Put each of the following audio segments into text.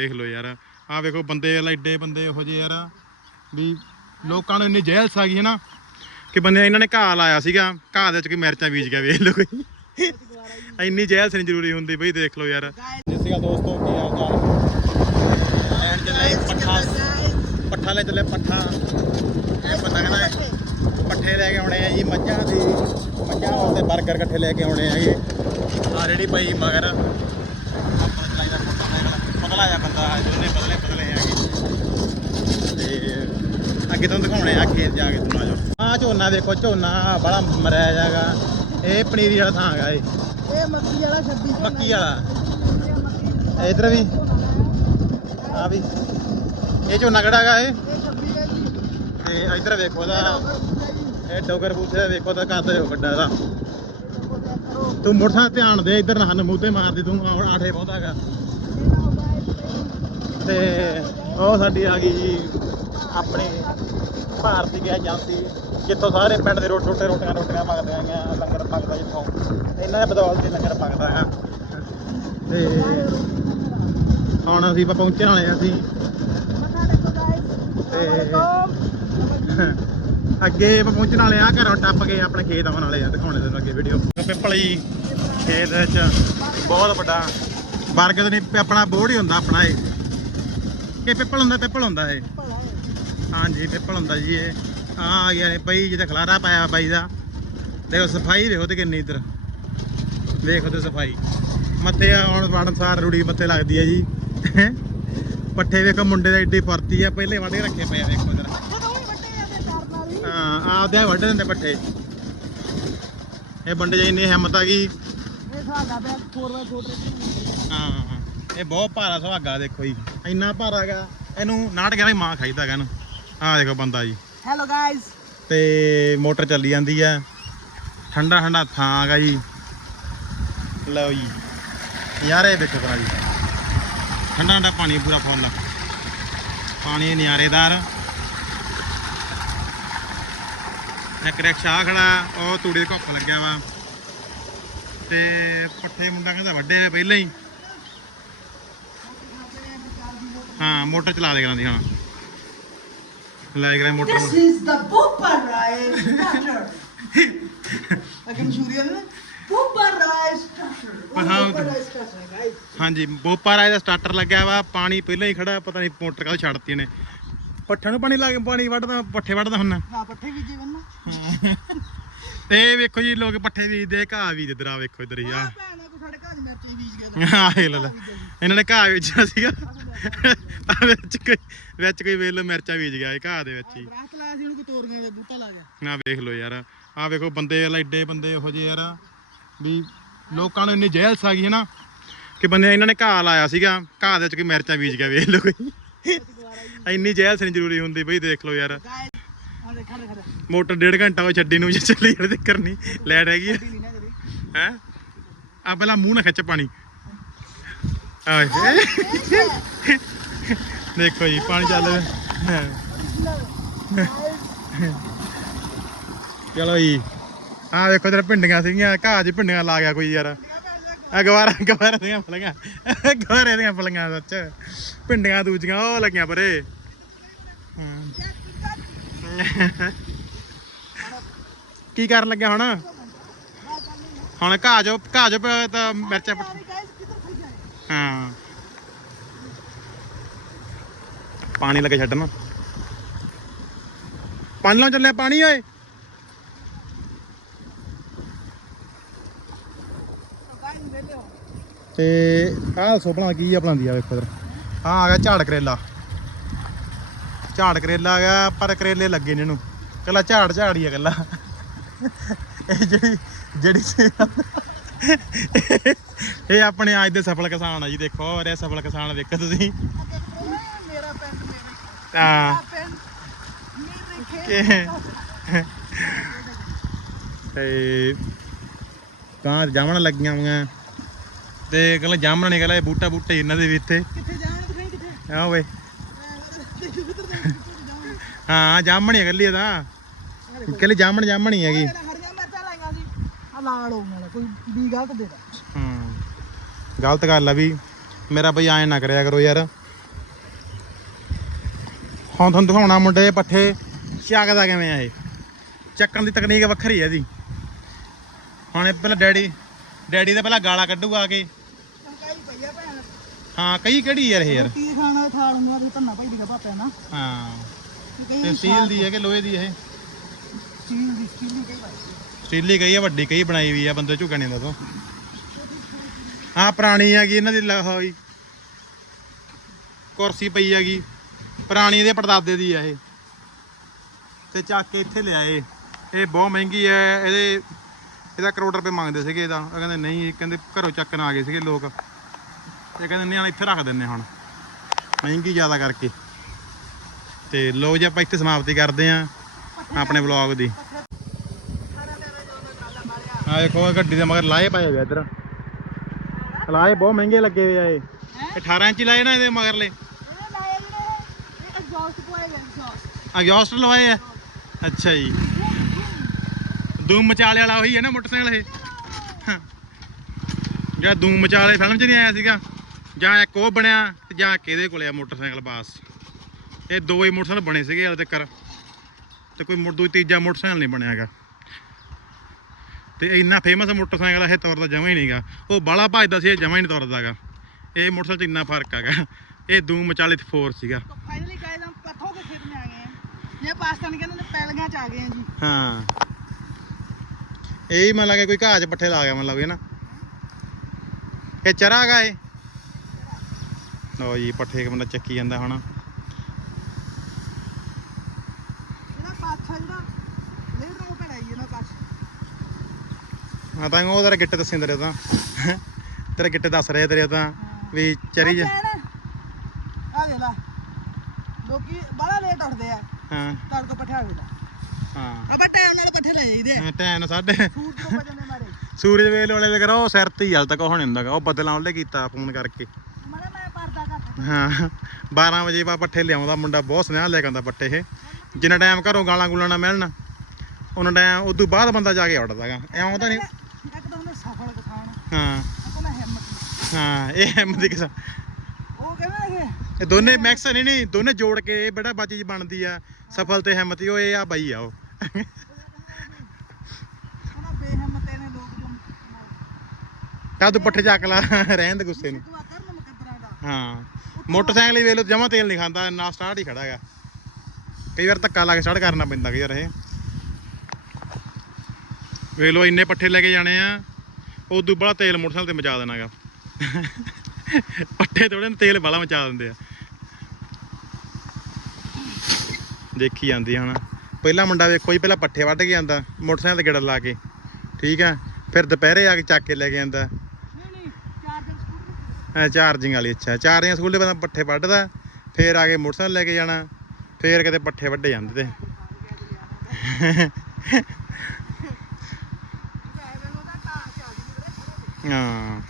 ਦੇਖ ਲਓ ਯਾਰ। ਆਹ ਵੇਖੋ ਬੰਦੇ ਵਾਲਾ, ਏਡੇ ਬੰਦੇ ਇਹੋ ਜਿਹੇ ਯਾਰ। ਵੀ ਲੋਕਾਂ ਨੂੰ ਇੰਨੀ ਜਹਿਲਸ ਆ ਗਈ ਹੈ ਨਾ ਕਿ ਬੰਦੇ ਇਹਨਾਂ ਨੇ ਘਾਹ ਲਾਇਆ ਸੀਗਾ। ਘਾਹ ਦੇ ਵਿੱਚ ਕੋਈ ਮਿਰਚਾਂ ਬੀਜ ਗਿਆ, ਵੇਖ ਲਓ ਕੋਈ। ਇੰਨੀ ਜਹਿਲਸ ਨਹੀਂ ਜ਼ਰੂਰੀ ਹੁੰਦੀ ਬਈ, ਦੇਖ ਲਓ ਯਾਰ। ਜਿਸ ਦੋਸਤੋ, ਕੀ ਹਾਲ ਚਾਲ? ਐਨ ਚੱਲੇ ਪੱਠਾ। ਪੱਠਾ ਲੈ ਚੱਲੇ ਪੱਠਾ। ਇਹ ਬੰਦਾ ਕਹਿੰਦਾ ਪੱਠੇ ਲੈ ਕੇ ਆਉਣੇ ਆ ਜੀ ਮੱਝਾਂ ਦੀ। ਮੱਝਾਂ ਵਾਸਤੇ 버ਗਰ ਇਕੱਠੇ ਲੈ ਕੇ ਆਉਣੇ ਹੈਗੇ ਇਹ ਆ ਰੇੜੀ ਪਈ ਮਗਰ। ਆਪਾਂ ਚਲਾਈਦਾ ਮੋਟਰਸਾਈਕਲ ਪਤਲਾ ਜਿਹਾ ਦੋਨੇ ਪਤਲੇ ਪਤਲੇ ਹੈਗੇ ਤੇ ਅੱਗੇ ਤੁਹਾਨੂੰ ਦਿਖਾਉਣੇ ਆ ਖੇਤ ਜਾ ਕੇ ਤੁਹਾਨੂੰ ਆ ਜਾਓ ਆ ਝੋਨਾ ਵੇਖੋ ਝੋਨਾ ਬੜਾ ਮਰਿਆ ਜਾਗਾ ਇਹ ਪਨੀਰੀ ਵਾਲਾ ਥਾਂ ਹੈਗਾ ਇਹ ਇਹ ਮੱਕੀ ਵਾਲਾ 26 ਮੱਕੀ ਵਾਲਾ ਇਧਰ ਵੀ ਆ ਵੀ ਇਹ ਝੋਨਾ ਕਿਹੜਾ ਹੈਗਾ ਇਹ ਇਹ 26 ਹੈ ਜੀ ਤੇ ਇਧਰ ਵੇਖੋ ਦਾ ਇਹ ਡੋਗਰ ਬੂਥੇ ਦਾ ਵੇਖੋ ਤਾਂ ਕਰਦਾ ਜੋ ਵੱਡਾ ਦਾ ਤੂੰ ਮੋਟਰਸਾਈਕਲ ਧਿਆਨ ਦੇ ਇਧਰ ਨਾ ਮੂਤੇ ਮਾਰਦੀ ਤੂੰ ਆਠੇ ਬਹੁਤਾ ਹੈਗਾ ਤੇ ਉਹ ਸਾਡੀ ਆ ਗਈ ਜੀ ਆਪਣੇ ਭਾਰਤੀ ਗਿਆ ਜਾਂਦੀ ਜਿੱਥੋਂ ਸਾਰੇ ਪਿੰਡ ਦੇ ਰੋਟ ਛੋਟੇ ਰੋਟੀਆਂ ਰੋਟੀਆਂ ਮੰਗਦੇ ਆਂਗੇ ਲੰਗਰ ਪੱਕਦਾ ਜਿੱਥੋਂ। ਇਹਨਾਂ ਦੇ ਬਦੌਲਤ ਹੀ ਲੰਗਰ ਪਕਦਾ ਆ। ਤੇ ਹੁਣ ਅਸੀਂ ਪਹੁੰਚਣ ਵਾਲੇ ਆ ਅਸੀਂ। ਤੇ ਅੱਗੇ ਪਹੁੰਚਣ ਵਾਲੇ ਆ, ਘਰੋਂ ਟੱਪ ਕੇ ਆਪਣੇ ਖੇਤ ਆਉਣ ਵਾਲੇ ਆ, ਦਿਖਾਉਣੇ ਤੈਨੂੰ ਅੱਗੇ ਵੀਡੀਓ ਪਿੱਪਲੀ ਖੇਤ ਵਿੱਚ ਬਹੁਤ ਵੱਡਾ ਬਰਗਦ ਨਹੀਂ, ਆਪਣਾ ਬੋੜ ਹੀ ਹੁੰਦਾ ਆਪਣਾ ਇਹ। ਕਿ ਪਿੱਪਲ ਹੁੰਦਾ ਪਿੱਪਲ ਹੁੰਦਾ ਇਹ। ਹਾਂਜੀ ਪਿੱਪਲ ਹੁੰਦਾ ਜੀ ਇਹ। ਆ ਆ ਗਿਆ ਨੇ ਪਈ ਜਿਹਦਾ ਖਲਾਰਾ ਪਾਇਆ ਬਾਈ ਦਾ। ਦੇਖੋ ਸਫ਼ਾਈ ਵੇਖੋ ਤੇ ਕਿੰਨੀ ਇੱਧਰ। ਵੇਖੋ ਤੇ ਸਫ਼ਾਈ। ਮੱਥੇ ਆਉਣ ਵਾੜਨ ਸਾਰ ਰੂੜੀ ਮੱਥੇ ਲੱਗਦੀ ਹੈ ਜੀ। ਪੱਠੇ ਵੇਖੋ ਮੁੰਡੇ ਦਾ ਏਡੀ ਫਰਤੀ ਆ। ਪਹਿਲੇ ਕੇ ਰੱਖੇ ਪਏ ਆ ਕਾਰਨ ਨਾਲ ਹੀ ਆਪਦੇ ਵੱਢ ਦਿੰਦੇ ਪੱਠੇ। ਇਹ ਬੰਦੇ ਜੀ ਇੰਨੀ ਹਿੰਮਤ ਆ ਗਈ। ਇਹ ਸਾਡਾ ਬੈਗ 4x4 ਟਰੈਕਟਰ ਹਾਂ। ਇਹ ਬਹੁਤ ਭਾਰਾ ਸੁਹਾਗਾ ਦੇਖੋ ਜੀ। ਇੰਨਾ ਭਾਰਾ ਹੈਗਾ ਇਹਨੂੰ ਨਾੜ ਕਹਿੰਦਾ ਮਾਂ ਖਾਈਦਾ ਹੈਗਾ ਇਹਨੂੰ। ਆਹ ਦੇਖੋ ਬੰਦਾ ਜੀ। ਹੈਲੋ ਗਾਇਸ ਤੇ ਮੋਟਰ ਚੱਲੀ ਜਾਂਦੀ ਆ। ਠੰਡਾ ਠੰਡਾ ਥਾਂ ਹੈਗਾ ਜੀ। ਲਓ ਜੀ। ਯਾਰੇ ਦੇਖੋ ਭਰਾ ਜੀ। ਠੰਡਾ ਠੰਡਾ ਪਾਣੀ ਪੂਰਾ ਫੁੱਲ ਪਾਣੀ ਨਿਆਰੇਦਾਰ ਇੱਕ ਰਿਕਸ਼ਾ ਖੜਾ ਉਹ ਤੂੜੀ ਦੇ ਘੁੱਪ ਲੱਗਿਆ ਵਾ। ਤੇ ਪੱਠੇ ਮੁੰਡਾ ਕਹਿੰਦਾ ਵੱਡੇ ਪਹਿਲਾਂ ਹੀ। ਹਾਂ ਮੋਟਰ ਚਲਾ ਦੇ ਕਰਾਂਦੀ ਹਾਂ। ਲੈ ਕਰਾਂ motor This is the Rice Rice Rice guys ਹਾਂਜੀ ਬੋਪਾ ਰਾਜ ਦਾ ਸਟਾਰਟਰ ਲੱਗਿਆ ਵਾ ਪਾਣੀ ਪਹਿਲਾਂ ਹੀ ਖੜਾ ਪਤਾ ਨਹੀਂ ਮੋਟਰ ਕਾਹ ਛੱਡਤੀ ਨੇ ਪੱਠਿਆਂ ਨੂੰ ਪਾਣੀ ਲਾ ਕੇ ਪਾਣੀ ਵੱਢਦਾ ਪੱਠੇ ਵੱਢਦਾ ਹੁੰਨਾ ਹਾਂ ਪੱਠੇ ਵੀ ਜੀਵਨ ਨਾ ਤੇ ਇਹ ਵੇਖੋ ਜੀ ਲੋਕ ਪੱਠੇ ਬੀਜਦੇ ਘਾਹ ਵੀ ਆ ਵੇਖੋ ਇਧਰ ਹੀ ਆ ਆ ਭੈਣਾ ਕੋ ਸਾਡੇ ਘਰ ਮਿਰਚ ਹੀ ਬੀਜ ਗਿਆ। ਆਹ ਇਹ ਲੈ ਲੈ। ਇਹਨਾਂ ਨੇ ਘਾਹ ਬੀਜਿਆ ਸੀਗਾ। ਆਹ ਵਿੱਚ ਕੋਈ ਵਿੱਚ ਕੋਈ ਵੇਲ ਮਿਰਚਾ ਬੀਜ ਗਿਆ ਇਹ ਘਾਹ ਦੇ ਵਿੱਚ ਹੀ। ਦਰਖਤ ਲਾਇਆ ਸੀ ਉਹਨੂੰ ਕੋਈ ਤੋਰੀਆਂ ਦਾ ਬੂਟਾ ਲਾ ਗਿਆ। ਨਾ ਵੇਖ ਲਓ ਯਾਰ ਆਹ ਵੇਖੋ ਬੰਦੇ ਵਾਲਾ ਏਡੇ ਬੰਦੇ ਇਹੋ ਜਿਹੇ ਯਾਰ ਵੀ ਲੋਕਾਂ ਨੂੰ ਇੰਨੀ ਜਹਿਲਸ ਆ ਗਈ ਹੈ ਨਾ ਕਿ ਬੰਦੇ ਇਹਨਾਂ ਨੇ ਘਾਹ ਲਾਇਆ ਸੀਗਾ ਘਾਹ ਦੇ ਵਿੱਚ ਕੋਈ ਮਿਰਚਾਂ ਬੀਜ ਗਿਆ ਵੇਖ ਲਓ ਕੋਈ। ਇੰਨੀ ਜਹਿਲਸ ਨਹੀਂ ਜ਼ਰੂਰੀ ਹੁੰਦੀ ਬਈ ਦੇਖ ਲਓ ਯਾਰ। ਆ ਮੋਟਰ ਡੇਢ ਘੰਟਾ ਉਹ ਛੱਡੀ ਨੂੰ ਚੱਲੀ ਯਾਰ ਤੇ ਕਰਨੀ ਲੈਟ ਹੈਗੀ ਹੈ? ਆ ਪਹਿਲਾਂ ਮੂੰਹ ਨਾ ਖਿੱਚ ਪਾਣੀ। ਆਏ ਦੇਖੋ ਜੀ, ਪਾਣੀ ਚੱਲ ਚਲੋ ਜੀ। ਆ ਦੇਖੋ ਤੇਰੇ ਪਿੰਡੀਆਂ ਸੀਗੀਆਂ, ਘਾਹ 'ਚ ਪਿੰਡੀਆਂ ਲਾ ਗਿਆ ਕੋਈ ਯਾਰ। ਆ ਗਵਾਰਾ ਗਵਾਰਾ ਦੀਆਂ ਫਲੀਆਂ। ਗਵਾਰੇ ਦੀਆਂ ਫਲੀਆਂ ਸੱਚ। ਪਿੰਡੀਆਂ ਦੂਜੀਆਂ, ਉਹ ਲੱਗੀਆਂ ਪਰੇ। ਹਮ। ਕੀ ਕਰਨ ਲੱਗਿਆ ਹੁਣ? ਹੁਣ ਘਾਹ ਜੋ ਘਾਹ ਜੋ ਪਿਆ ਤਾਂ ਮਿਰਚਾਂ ਪੁੱਟ- ਗਾਇਸ ਕਿੱਧਰ ਖਾਈ ਜਾਏ ਹਾਂ। ਪਾਣੀ ਲੱਗੇ ਛੱਡਣਾ। ਪਾਣੀ ਲਾਉਣ ਚੱਲਿਆ ਪਾਣੀ ਓਏ। ਤੇ ਆਹ ਸੋਪਣਾ ਕੀ ਆ ਬਣਾਉਂਦੀ ਆ ਵੇਖੋ ਇਧਰ। ਆ ਆ ਗਿਆ ਝਾੜ ਕਰੇਲਾ। ਝਾੜ ਕਰੇਲਾ ਆ ਗਿਆ, ਪਰ ਕਰੇਲੇ ਲੱਗੇ ਨੇ ਇਹਨੂੰ। ਕੱਲਾ ਝਾੜ ਝਾੜ ਹੀ ਆ ਕੱਲਾ ਇਹ ਜਿਹੜੀ ਜਿਹੜੀ ਇਹ ਆਪਣੇ ਅੱਜ ਦੇ ਸਫਲ ਕਿਸਾਨ ਆ ਜੀ ਦੇਖੋ ਔਰ ਇਹ ਸਫਲ ਕਿਸਾਨ ਵੇਖੋ ਤੁਸੀਂ। ਮੇਰਾ ਪਿੰਡ ਮੇਰਾ ਆ। ਆ ਪਿੰਡ ਮੇਰੇ ਖੇਤ ਕਿ ਤੇ ਕਾਂ ਜਾਮਣ ਲੱਗੀਆਂ ਹੋਈਆਂ। ਤੇ ਕਹਿੰਦਾ ਜਾਮਣ ਨਹੀਂ ਕਹਿੰਦਾ ਇਹ ਬੂਟਾ ਬੂਟੇ ਇਹਨਾਂ ਦੇ ਵੀ ਇੱਥੇ। ਕਿੱਥੇ ਜਾਣ ਦਿਖਾਈ ਕਿੱਥੇ? ਆ ਓਏ। ਹਾਂ ਜਾਮਣ ਹੀ ਗੱਲੀ ਤਾਂ। ਕਹਿੰਦੇ ਜਾਮਣ ਜਾਮਣ ਹੀ ਹੈਗੀ। ਹਰੀਆਂ ਮਿਰਚਾਂ ਲਾਈਆਂ ਸੀ। ਆ ਲਾਲ ਹੋ ਗਿਆ ਕੋਈ ਵੀ ਗਲਤ ਦੇ ਦਾ। ਹੂੰ। ਗਲਤ ਗੱਲ ਆ ਵੀ ਮੇਰਾ ਬਈ ਐਂ ਨਾ ਕਰਿਆ ਕਰੋ ਯਾਰ। ਹੁਣ ਤੁਹਾਨੂੰ ਦਿਖਾਉਣਾ ਮੁੰਡੇ ਦੇ ਪੱਠੇ ਚੱਕਦਾ ਕਿਵੇਂ ਆ ਇਹ? ਚੱਕਣ ਦੀ ਤਕਨੀਕ ਵੱਖਰੀ ਹੈ ਇਹਦੀ। ਹੁਣ ਇਹ ਪਹਿਲਾਂ ਡੈਡੀ ਡੈਡੀ ਦਾ ਪਹਿਲਾਂ ਗਾਲਾਂ ਕੱਢੂਗਾ ਆ ਕੇ। ਹਾਂ ਕਈ ਕਿਹੜੀ ਯਾਰ ਇਹ ਯਾਰ? ਕੀ ਖਾਣਾ ਥਾਲ ਹੁੰਦਾ ਤੇ ਧੰਨਾ ਭਾਈ ਦੀ ਦਾ ਪਾਪਾ ਨਾ। ਹਾਂ। ਤੇ ਸਟੀਲ ਦੀ ਹੈ ਕਿ ਲੋਹੇ ਦੀ ਇਹ? ਸਟੀਲ ਦੀ ਸਟੀਲ ਦੀ ਕਈ ਭਾਈ। ਸਟੀਲ ਕਈ ਆ ਵੱਡੀ ਕਈ ਬਣਾਈ ਵੀ ਆ ਬੰਦੇ ਝੁਕਣੇ ਹੁੰਦਾ ਤੋਂ। ਹਾਂ ਪੁਰਾਣੀ ਹੈਗੀ ਇਹਨਾਂ ਦੀ ਲ- ਹੋਈ। ਕੁਰਸੀ ਪਈ ਹੈਗੀ ਪੁਰਾਣੀ ਇਹਦੇ ਪੜਦਾਦੇ ਦੀ ਆ ਇਹ। ਤੇ ਚੱਕ ਕੇ ਇੱਥੇ ਲਿਆਏ ਇਹ। ਬਹੁਤ ਮਹਿੰਗੀ ਹੈ ਇਹਦੇ ਇਹਦਾ ਕਰੋੜ ਰੁਪਏ ਮੰਗਦੇ ਸੀਗੇ ਇਹਦਾ। ਉਹ ਕਹਿੰਦੇ, ਨਹੀਂ ਕਹਿੰਦੇ ਘਰੋਂ ਚੱਕਣ ਆ ਗਏ ਸੀਗੇ ਲੋਕ। ਇਹ ਕਹਿੰਦੇ, ਨਹੀਂ ਇੱਥੇ ਰੱਖ ਦਿੰਨੇ ਹੁਣ। ਮਹਿੰਗੀ ਜ਼ਿਆਦਾ ਕਰਕੇ। ਤੇ ਲੋ ਜੀ, ਆਪਾਂ ਇੱਥੇ ਸਮਾਪਤੀ ਕਰਦੇ ਆਂ ਆਪਣੇ ਵਲੌਗ ਦੀ। ਆ ਦੇਖੋ ਗੱਡੀ ਦੇ ਮਗਰ ਲਾਏ ਪਏ ਹੋਏ ਆ ਇੱਧਰ। ਲਾਏ ਬਹੁਤ ਮਹਿੰਗੇ ਲੱਗੇ ਹੋਏ ਆ ਇਹ। 18 ਇੰਚੀ ਲਾਏ ਨਾ ਇਹਦੇ ਮਗਰਲੇ। ਐਗਜ਼ੌਸਟ ਲਵਾਏ ਆ? ਅੱਛਾ ਜੀ। ਦੂਮ ਮਚਾਲੇ ਵਾਲਾ ਉਹੀ ਹੈ ਨਾ ਮੋਟਰਸਾਈਕਲ ਇਹ? ਜਿਹੜਾ ਦੂਮ ਮਚਾਲੇ ਫਿਲਮ 'ਚ ਨਹੀਂ ਆਇਆ ਸੀਗਾ? ਜਾਂ ਇੱਕ ਉਹ ਬਣਿਆ ਤੇ ਜਾਂ ਇੱਕ ਇਹਦੇ ਕੋਲੇ ਆ ਮੋਟਰਸਾਈਕਲ ਬਾਸ? ਇਹ ਦੋ ਹੀ ਮੋਟਰਸਾਈਕਲ ਬਣੇ ਸੀਗੇ ਹਾਲੇ ਤੱਕ ਤੇ ਕੋਈ ਮੁੜ- ਤੀਜਾ ਮੋਟਰਸਾਈਕਲ ਨਹੀਂ ਬਣਿਆ ਹੈਗਾ। ਤੇ ਇੰਨਾ ਫੇਮਸ ਮੋਟਰਸਾਈਕਲ ਇਹ ਤੁਰਦਾ ਜਮਾ ਹੀ ਨਹੀਂਗਾ ਉਹ ਬਾਲਾ ਭੱਜਦਾ ਸੀ ਇਹ ਜਮਾ ਹੀ ਨਹੀਂ ਤੁਰਦਾਗਾ ਇਹ ਮੋਟਰਸਾਈਕਲ 'ਚ ਇੰਨਾ ਫਰਕ ਹੈਗਾ ਇਹ ਧੂਮ ਮਚਾਲੇ ਤੇ ਫੋਰ ਸੀਗਾ तो फाइनली गाइस हम पत्थों के खेत में आ गए हैं ये पाकिस्तान के अंदर पैलगा च आ गए हैं जी ਹਾਂ ਇਹ ਹੀ ਮੰਨ ਲਾ ਕੇ ਕੋਈ ਘਾਹ 'ਚ ਪੱਠੇ ਲਾ ਗਿਆ ਮੰਨ ਲਓ ਇਹ ਨਾ ਇਹ ਚਰਾ ਹੈਗਾ ਇਹ ਲਓ ਜੀ ਪੱਠੇ ਕਿ ਬੰਦਾ ਚੱਕੀ ਜਾਂਦਾ ਹੁਣ ਹਾਂ ਤਾਂ ਉਹ ਤੇਰੇ ਗਿੱਟੇ ਦੱਸੀ ਤੇਰੇ ਤਾਂ। ਤੇਰੇ ਗਿੱਟੇ ਦੱਸ ਰਹੇ ਤੇਰੇ ਤਾਂ ਵੀ ਚਰੀ ਜਾ ਆ ਦੇ ਲਾ। ਲੋਕੀ ਬੜਾ ਲੇਟ ਉੱਠਦੇ ਆ। ਹਾਂ। ਤੜ ਕੋ ਪਠਿਆ ਵੇਲਾ ਹਾਂ। ਅਬਾ ਟਾਈਮ ਨਾਲ ਪੱਠੇ ਲੈ ਜਾਈਦੇ ਆ। ਟੈਨ ਸਾਡੇ। ਸੂਰਜ ਤੋਂ ਬਚਣ ਮਾਰੇ। ਸੂਰਜ ਵੇਲ ਵਾਲੇ ਦੇ ਕਰੋ ਸਿਰ ਤੇ ਹੀ ਹਾਲ ਤੱਕ ਨਹੀਂ ਹੁੰਦਾਗਾ ਉਹ ਬਦਲਾਂ ਉਹਲੇ ਕੀਤਾ ਫੋਨ ਕਰਕੇ। ਹਾਂ। 12 ਵਜੇ ਬਾ ਪੱਠੇ ਲਿਆਉਂਦਾ ਮੁੰਡਾ ਬਹੁਤ ਸੁਨੇਹਾ ਲੈ ਕੇ ਆਉਂਦਾ ਪੱਠੇ ਇਹ। ਜਿੰਨਾ ਟਾਈਮ ਘਰੋਂ ਗਾਲਾਂ ਗੂਲਾਂ ਨਾ ਮਿਲਣ ਉਹਨਾਂ ਟਾਈਮ ਉਦੋਂ ਬਾਅਦ ਬੰਦਾ ਜਾ ਕੇ ਉੱਠਦਾਗਾ ਐਂ ਤਾਂ ਨਹੀਂ ਇੱਕ ਤਾਂ ਹੁੰਦਾ ਸਫਲ ਕਿਸਾਨ ਹਾਂ। ਹਿੰਮਤ ਹਾਂ ਇਹ ਹਿੰਮਤ ਦੀ ਕਿਸਮ। ਉਹ ਕਹਿੰਦੇ ਕਿ ਇਹ ਦੋਨੇ ਮੈਕਸ ਨਹੀਂ ਨਹੀਂ ਦੋਨੇ ਜੋੜ ਕੇ ਇਹ ਬੜਾ ਬਾਜੀ ਬਣਦੀ ਆ ਸਫਲ ਤੇ ਹਿੰਮਤੀ ਉਹ ਇਹ ਆ ਬਾਈ ਆ ਉਹ। ਉਹਨਾਂ ਬੇਹਿੰਮਤੇ ਨੇ ਲੋਕ ਜੋ ਤਾਂ ਤੂੰ ਪੱਠੇ ਚੱਕ ਲਾ ਰਹਿਣ ਦੇ ਗੁੱਸੇ ਨੂੰ। ਤੂੰ ਆ ਕਰਨ ਮੁਕੱਦਰਾਂ ਦਾ। ਹਾਂ ਮੋਟਰਸਾਈਕਲ ਹੀ ਵੇਖ ਲਓ ਜਮਾ ਤੇਲ ਨਹੀਂ ਖਾਂਦਾ ਨਾ ਸਟਾਰਟ ਹੀ ਖੜਾ ਹੈਗਾ। ਕਈ ਵਾਰ ਧੱਕਾ ਲਾ ਕੇ ਸਟਾਰਟ ਕਰਨਾ ਪੈਂਦਾ ਕਈ ਯਾਰ ਇਹ। ਵੇਖ ਲਓ ਇੰਨੇ ਪੱਠੇ ਲੈ ਕੇ ਜਾਣੇ ਆ। ਉਦੋਂ ਬੜਾ ਤੇਲ ਮੋਟਰਸਾਈਕਲ ਤੇ ਮਚਾ ਦੇਣਾਗਾ। ਪੱਠੇ ਥੋੜੇ ਨੇ, ਤੇਲ ਬਾਲਾ ਮਚਾ ਦਿੰਦੇ ਆ। ਦੇਖੀ ਜਾਂਦੀ ਹੁਣ ਪਹਿਲਾ ਮੁੰਡਾ ਵੇਖੋ ਜੀ, ਪਹਿਲਾਂ ਪੱਠੇ ਵੱਢ ਕੇ ਆਂਦਾ, ਮੋਟਰਸਾਈਕਲ ਤੇ ਗੇੜਾ ਲਾ ਕੇ। ਠੀਕ ਆ, ਫਿਰ ਦੁਪਹਿਰੇ ਆ ਕੇ ਚੱਕ ਕੇ ਲੈ ਕੇ ਆਂਦਾ। ਚਾਰਜਿੰਗ ਵਾਲੀ, ਅੱਛਾ। ਚਾਰਜਿੰਗ ਸਕੂਲ ਦੇ ਬੰਦਾ ਪੱਠੇ ਵੱਢਦਾ, ਫੇਰ ਆ ਕੇ ਮੋਟਰਸਾਈਕਲ ਲੈ ਕੇ ਜਾਣਾ, ਫੇਰ ਕਿਤੇ ਪੱਠੇ ਵੱਢੇ ਜਾਂਦੇ ਤੇ। ਹਾਂ।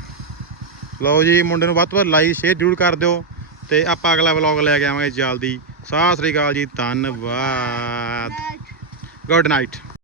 ਲਓ ਜੀ ਮੁੰਡੇ ਨੂੰ ਵੱਧ ਤੋਂ ਵੱਧ ਲਾਈਕ ਸ਼ੇਅਰ ਜ਼ਰੂਰ ਕਰ ਦਿਓ ਤੇ ਆਪਾਂ ਅਗਲਾ ਵਲੌਗ ਲੈ ਕੇ ਆਵਾਂਗੇ ਜਲਦੀ। ਸਤਿ ਸ੍ਰੀ ਅਕਾਲ ਜੀ ਧੰਨਵਾਦ। Good night